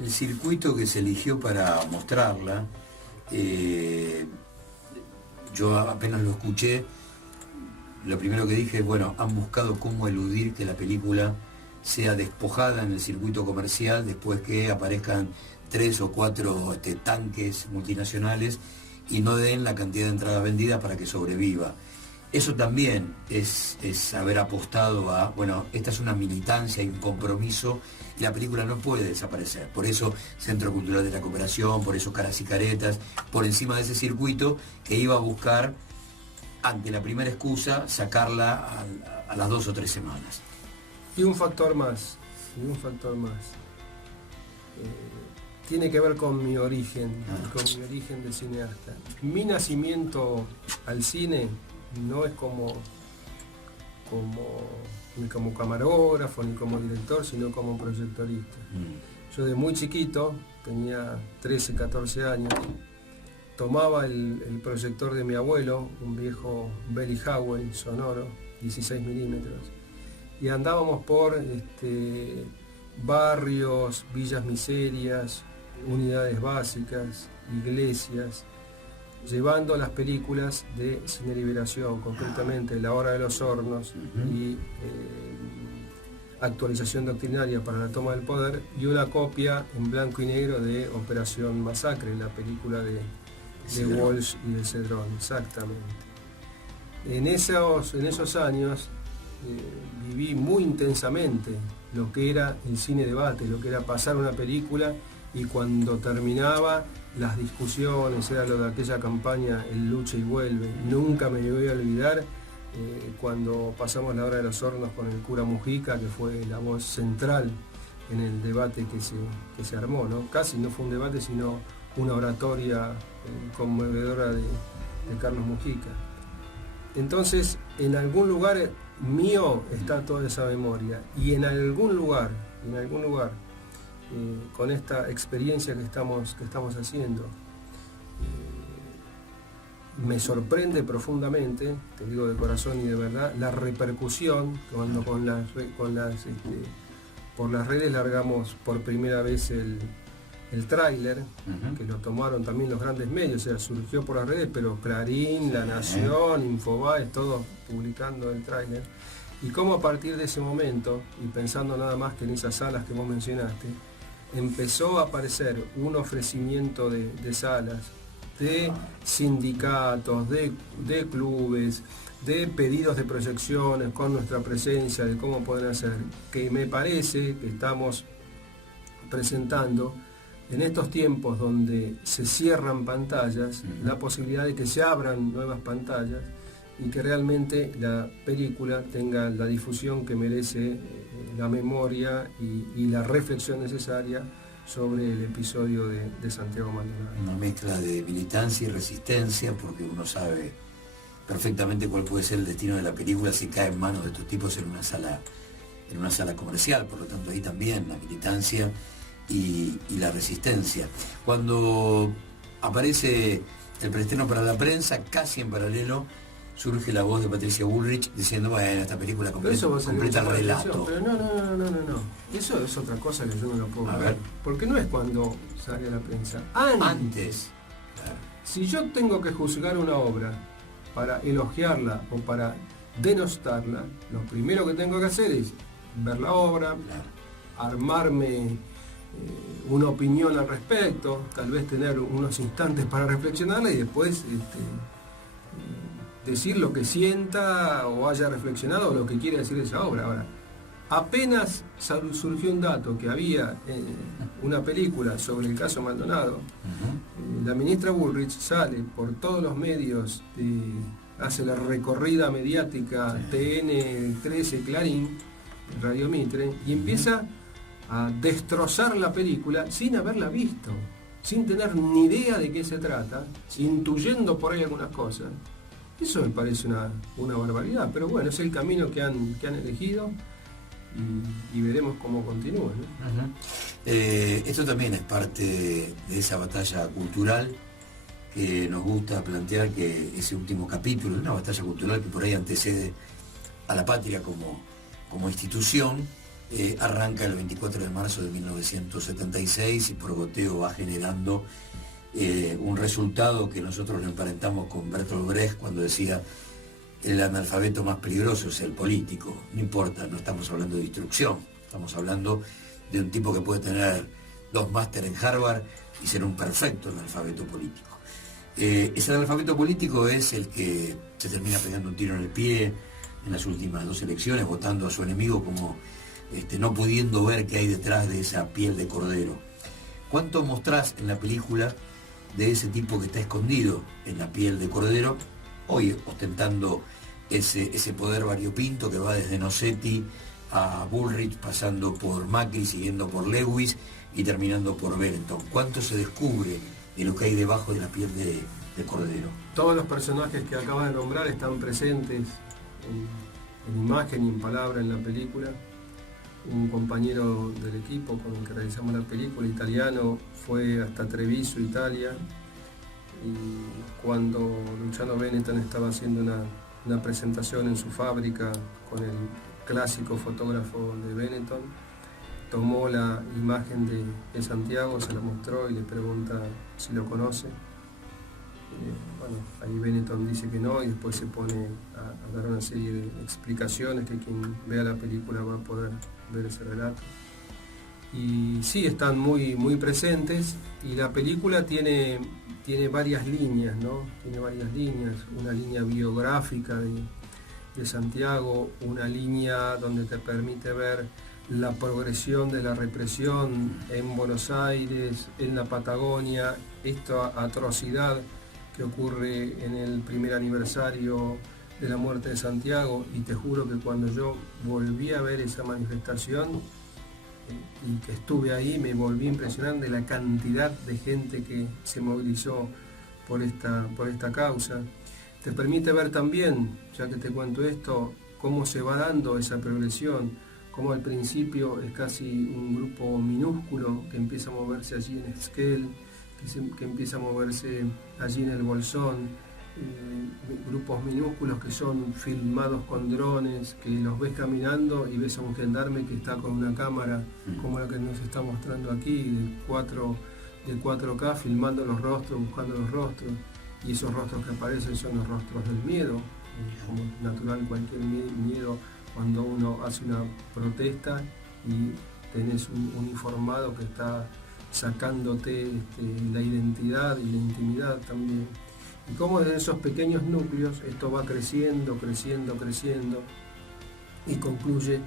El circuito que se eligió para mostrarla, yo apenas lo escuché, lo primero que dije es, bueno, han buscado cómo eludir que la película sea despojada en el circuito comercial después que aparezcan 3 o 4 tanques multinacionales y no den la cantidad de entradas vendidas para que sobreviva. Eso también es haber apostado a, bueno, esta es una militancia y un compromiso y la película no puede desaparecer. Por eso Centro Cultural de la Cooperación, por eso Caras y Caretas, por encima de ese circuito que iba a buscar, ante la primera excusa, sacarla a las 2 o 3 semanas. Y un factor más. Tiene que ver con mi origen, con mi origen de cineasta. Mi nacimiento al cine no es ni como camarógrafo, ni como director, sino como proyectorista. Yo de muy chiquito, tenía 13, 14 años, tomaba el proyector de mi abuelo, un viejo Belly Howell sonoro, 16 milímetros, y andábamos por barrios, villas miserias, unidades básicas, iglesias, llevando las películas de Cine Liberación, concretamente La Hora de los Hornos y Actualización Doctrinaria para la Toma del Poder, y una copia en blanco y negro de Operación Masacre, la película de Walsh y de Cedrón, exactamente. En esos años viví muy intensamente lo que era el cine debate, lo que era pasar una película y cuando terminaba las discusiones, era lo de aquella campaña El lucha y vuelve. Nunca me voy a olvidar cuando pasamos La Hora de los Hornos con el cura Mujica, que fue la voz central en el debate que se armó, ¿no? Casi no fue un debate, sino una oratoria conmovedora de Carlos Mujica. Entonces, en algún lugar mío está toda esa memoria, y en algún lugar, con esta experiencia que estamos haciendo, me sorprende profundamente, te digo de corazón y de verdad, la repercusión cuando por las redes largamos por primera vez el tráiler, que lo tomaron también los grandes medios, o sea, surgió por las redes, pero Clarín, La Nación, Infobae, todos publicando el tráiler, y cómo a partir de ese momento, y pensando nada más que en esas salas que vos mencionaste, empezó a aparecer un ofrecimiento de salas, de sindicatos, de clubes, de pedidos de proyecciones con nuestra presencia, de cómo pueden hacer, que me parece que estamos presentando en estos tiempos donde se cierran pantallas, la posibilidad de que se abran nuevas pantallas y que realmente la película tenga la difusión que merece, la memoria y la reflexión necesaria sobre el episodio de Santiago Maldonado. Una mezcla de militancia y resistencia, porque uno sabe perfectamente cuál puede ser el destino de la película si cae en manos de estos tipos en una sala comercial. Por lo tanto, ahí también la militancia y la resistencia. Cuando aparece el preestreno para la prensa, casi en paralelo surge la voz de Patricia Bullrich diciendo, bueno, esta película completa el relato. Pero no. Eso es otra cosa que yo no lo puedo ver. Porque no es cuando sale a la prensa. Antes. Claro. Si yo tengo que juzgar una obra para elogiarla o para denostarla, lo primero que tengo que hacer es ver la obra, armarme una opinión al respecto, tal vez tener unos instantes para reflexionarla y después decir lo que sienta o haya reflexionado o lo que quiere decir esa obra. Ahora, apenas surgió un dato que había una película sobre el caso Maldonado, la ministra Bullrich sale por todos los medios, hace la recorrida mediática TN 13, Clarín, Radio Mitre, y empieza a destrozar la película sin haberla visto, sin tener ni idea de qué se trata, intuyendo por ahí algunas cosas. Eso me parece una barbaridad, pero bueno, es el camino que han elegido y veremos cómo continúa, ¿no? Esto también es parte de esa batalla cultural que nos gusta plantear, que ese último capítulo es una batalla cultural que por ahí antecede a la patria como institución, arranca el 24 de marzo de 1976 y por goteo va generando un resultado que nosotros lo emparentamos con Bertolt Brecht cuando decía: el analfabeto más peligroso es el político. No importa, no estamos hablando de instrucción, estamos hablando de un tipo que puede tener 2 máster en Harvard y ser un perfecto analfabeto político. Ese analfabeto político es el que se termina pegando un tiro en el pie en las últimas 2 elecciones, votando a su enemigo como no pudiendo ver qué hay detrás de esa piel de cordero. ¿Cuánto mostrás en la película de ese tipo que está escondido en la piel de cordero, hoy ostentando ese poder variopinto que va desde Nocetti a Bullrich, pasando por Macri, siguiendo por Lewis y terminando por Benetton? ¿Cuánto se descubre de lo que hay debajo de la piel de cordero? Todos los personajes que acabas de nombrar están presentes en imagen y en palabra en la película. Un compañero del equipo con el que realizamos la película, italiano, fue hasta Treviso, Italia, y cuando Luciano Benetton estaba haciendo una presentación en su fábrica con el clásico fotógrafo de Benetton, tomó la imagen de Santiago, se la mostró y le pregunta si lo conoce. Bueno, ahí Benetton dice que no y después se pone a dar una serie de explicaciones que quien vea la película va a poder ver ese relato. Y sí, están muy, muy presentes, y la película tiene varias líneas, ¿no? Tiene varias líneas, una línea biográfica de Santiago, una línea donde te permite ver la progresión de la represión en Buenos Aires, en la Patagonia, esta atrocidad que ocurre en el primer aniversario de la muerte de Santiago. Y te juro que cuando yo volví a ver esa manifestación y que estuve ahí, me volví impresionante de la cantidad de gente que se movilizó por esta causa. Te permite ver también, ya que te cuento esto, cómo se va dando esa progresión, cómo al principio es casi un grupo minúsculo que empieza a moverse allí en Esquel, que empieza a moverse allí en el Bolsón, grupos minúsculos que son filmados con drones, que los ves caminando y ves a un gendarme que está con una cámara como la que nos está mostrando aquí, del 4K, filmando los rostros, buscando los rostros, y esos rostros que aparecen son los rostros del miedo, como natural cualquier miedo cuando uno hace una protesta y tenés un uniformado que está sacándote la identidad y la intimidad también. Y cómo desde esos pequeños núcleos esto va creciendo, creciendo, creciendo y concluye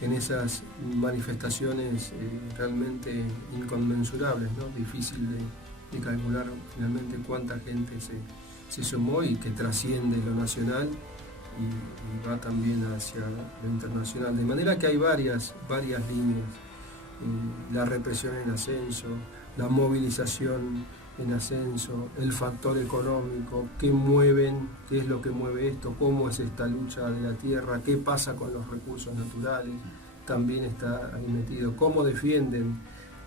en esas manifestaciones realmente inconmensurables, ¿no? Difícil de calcular finalmente cuánta gente se sumó y que trasciende lo nacional y va también hacia lo internacional. De manera que hay varias líneas. La represión en ascenso, la movilización en ascenso, el factor económico, qué es lo que mueve esto, cómo es esta lucha de la tierra, qué pasa con los recursos naturales, también está ahí metido, cómo defienden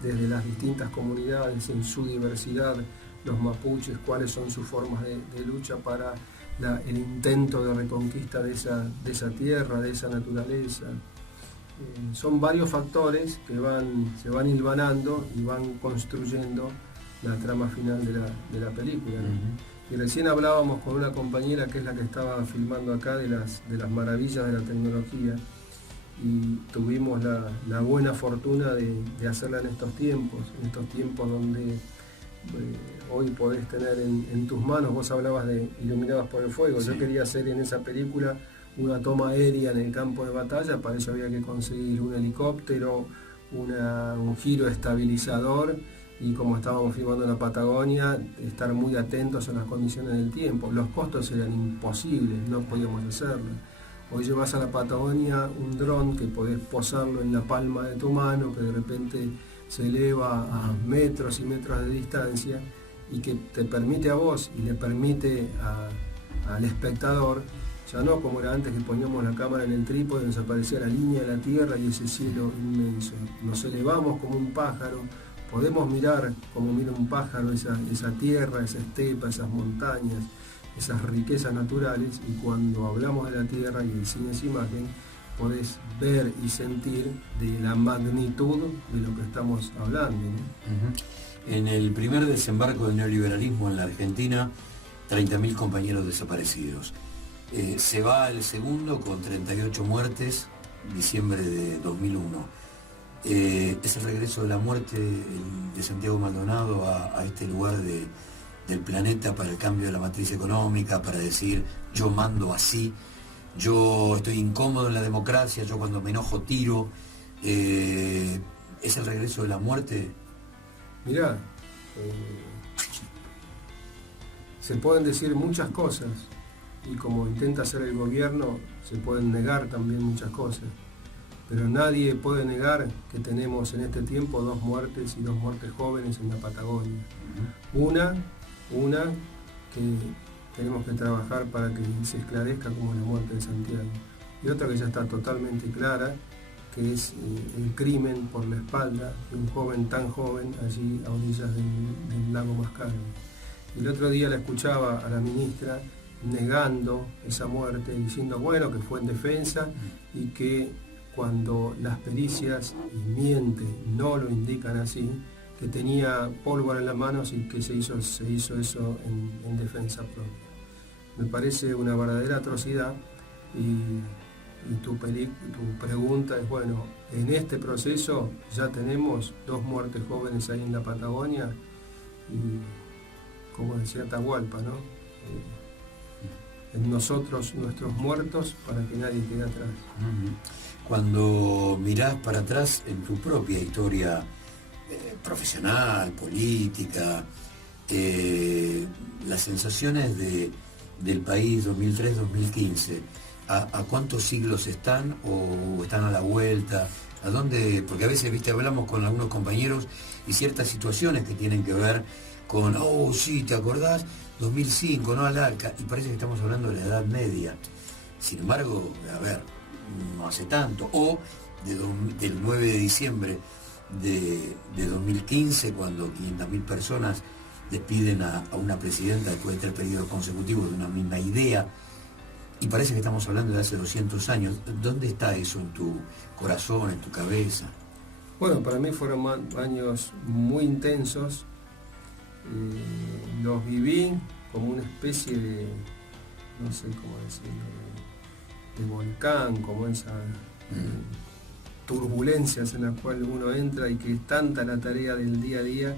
desde las distintas comunidades en su diversidad los mapuches, cuáles son sus formas de lucha para el intento de reconquista de esa tierra, de esa naturaleza. Son varios factores que se van hilvanando y van construyendo la trama final de la película, ¿no? Y recién hablábamos con una compañera que es la que estaba filmando acá de las maravillas de la tecnología, y tuvimos la buena fortuna de hacerla en estos tiempos donde hoy podés tener en tus manos. Vos hablabas de Iluminados por el Fuego. Sí. Yo quería hacer en esa película una toma aérea en el campo de batalla, para eso había que conseguir un helicóptero, un giro estabilizador, y como estábamos filmando en la Patagonia, estar muy atentos a las condiciones del tiempo. Los costos eran imposibles, no podíamos hacerlo. Hoy llevas a la Patagonia un dron que podés posarlo en la palma de tu mano, que de repente se eleva a metros y metros de distancia, y que te permite a vos y le permite al espectador, ya no como era antes, que poníamos la cámara en el trípode y nos aparecía la línea de la tierra y ese cielo inmenso. Nos elevamos como un pájaro, podemos mirar como mira un pájaro esa tierra, esa estepa, esas montañas, esas riquezas naturales, y cuando hablamos de la tierra y el cine es imagen, podés ver y sentir de la magnitud de lo que estamos hablando, ¿no? En el primer desembarco del neoliberalismo en la Argentina, 30.000 compañeros desaparecidos. Se va el segundo con 38 muertes, diciembre de 2001. Es el regreso de la muerte de Santiago Maldonado a este lugar del planeta para el cambio de la matriz económica, para decir yo mando así, yo estoy incómodo en la democracia, yo cuando me enojo tiro. ¿Es el regreso de la muerte? Mirá, se pueden decir muchas cosas y como intenta hacer el gobierno se pueden negar también muchas cosas, pero nadie puede negar que tenemos en este tiempo 2 muertes y 2 muertes jóvenes en la Patagonia. Una que tenemos que trabajar para que se esclarezca, como la muerte de Santiago, y otra que ya está totalmente clara, que es el crimen por la espalda de un joven tan joven allí a orillas del lago Mascaro. El otro día la escuchaba a la ministra negando esa muerte, diciendo bueno, que fue en defensa y que cuando las pericias, y miente, no lo indican así, que tenía pólvora en las manos y que se hizo eso en defensa propia. Me parece una verdadera atrocidad y tu pregunta es, bueno, en este proceso ya tenemos 2 muertes jóvenes ahí en la Patagonia y, como decía Atahualpa, ¿no? En nosotros, nuestros muertos, para que nadie quede atrás. Cuando mirás para atrás en tu propia historia profesional, política, las sensaciones del país 2003-2015, ¿a cuántos siglos están o están a la vuelta? ¿A dónde? Porque a veces, viste, hablamos con algunos compañeros y ciertas situaciones que tienen que ver con, oh sí, ¿te acordás? 2005, ¿no? Al Alca, y parece que estamos hablando de la Edad Media. Sin embargo, a ver, no hace tanto. O del 9 de diciembre de 2015, cuando 500.000 personas despiden a una presidenta después de 3 periodos consecutivos de una misma idea, y parece que estamos hablando de hace 200 años. ¿Dónde está eso en tu corazón, en tu cabeza? Bueno, para mí fueron años muy intensos. Los viví como una especie de, no sé cómo decirlo, de volcán, como esa turbulencias en las cuales uno entra y que es tanta la tarea del día a día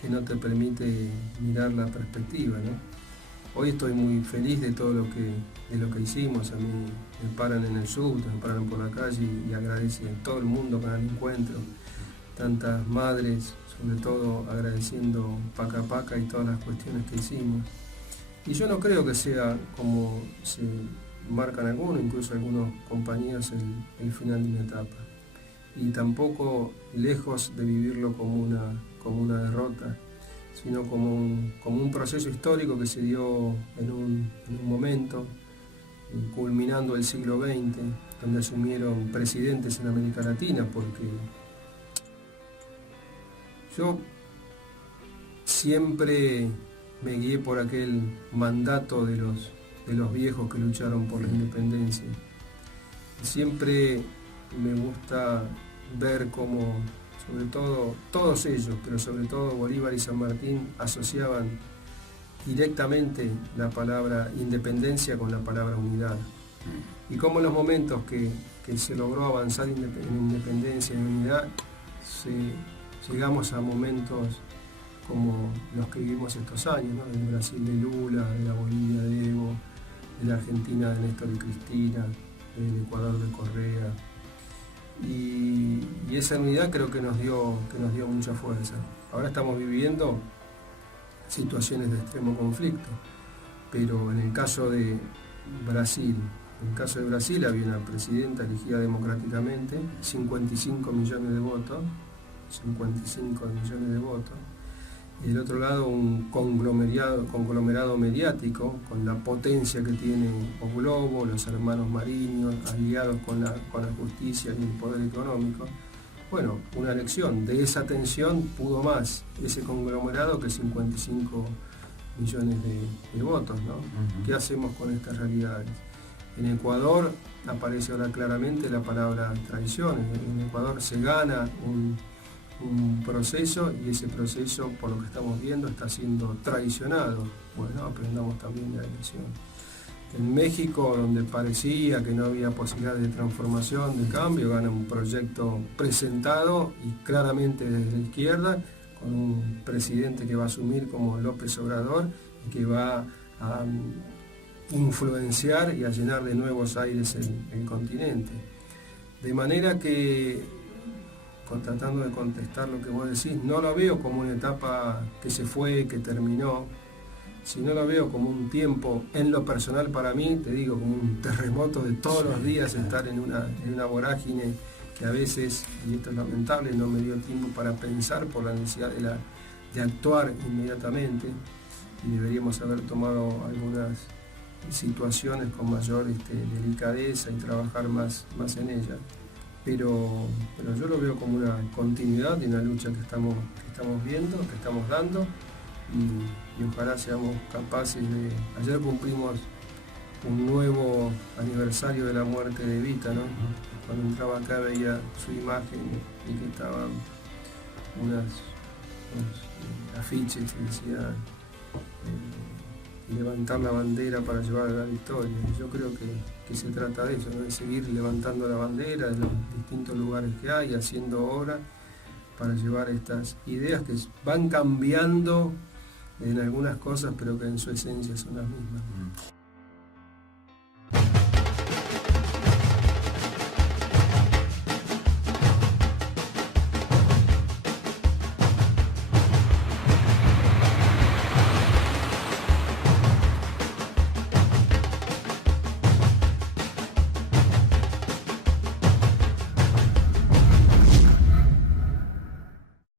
que no te permite mirar la perspectiva, ¿no? Hoy estoy muy feliz de todo lo que hicimos. A mí me paran en el subte, me paran por la calle y agradecen todo el mundo cada encuentro. Tantas madres, sobre todo agradeciendo Paca Paca y todas las cuestiones que hicimos. Y yo no creo que sea como se marcan algunos, incluso algunos compañeros, el final de una etapa. Y tampoco lejos de vivirlo como una derrota, sino como un proceso histórico que se dio en un momento, culminando el siglo XX, donde asumieron presidentes en América Latina, porque yo siempre me guié por aquel mandato de los viejos que lucharon por la independencia. Siempre me gusta ver cómo, sobre todo, todos ellos, pero sobre todo Bolívar y San Martín, asociaban directamente la palabra independencia con la palabra unidad. Y cómo en los momentos que se logró avanzar en independencia y en unidad, llegamos a momentos como los que vivimos estos años, ¿no? Del Brasil de Lula, de la Bolivia de Evo, de la Argentina de Néstor y Cristina, del Ecuador de Correa. Y esa unidad creo que nos dio mucha fuerza. Ahora estamos viviendo situaciones de extremo conflicto, pero en el caso de Brasil, había una presidenta elegida democráticamente, 55 millones de votos, y del otro lado un conglomerado mediático con la potencia que tiene O Globo, los hermanos Mariño, aliados con la justicia y el poder económico. Bueno, una elección de esa tensión pudo más ese conglomerado que 55 millones de votos, ¿no? ¿Qué hacemos con estas realidades? En Ecuador aparece ahora claramente la palabra traición. En Ecuador se gana un proceso y ese proceso, por lo que estamos viendo, está siendo traicionado. Bueno, aprendamos también de la lección. En México, donde parecía que no había posibilidad de transformación, de cambio, gana un proyecto presentado y claramente desde la izquierda, con un presidente que va a asumir como López Obrador y que va a influenciar y a llenar de nuevos aires el continente. De manera que, tratando de contestar lo que vos decís, no lo veo como una etapa que se fue, que terminó, sino lo veo como un tiempo, en lo personal para mí, te digo, como un terremoto de todos los días, estar en una vorágine que a veces, y esto es lamentable, no me dio tiempo para pensar por la necesidad de actuar inmediatamente, y deberíamos haber tomado algunas situaciones con mayor delicadeza y trabajar más en ellas. Pero yo lo veo como una continuidad de una lucha que estamos viendo, que estamos dando, y ojalá seamos capaces de... Ayer cumplimos un nuevo aniversario de la muerte de Evita, ¿no? Cuando entraba acá veía su imagen y que estaban unos afiches que decían levantar la bandera para llevar a la victoria. Y yo creo que se trata de eso, ¿no? De seguir levantando la bandera de los distintos lugares que hay, haciendo obra para llevar estas ideas que van cambiando en algunas cosas, pero que en su esencia son las mismas.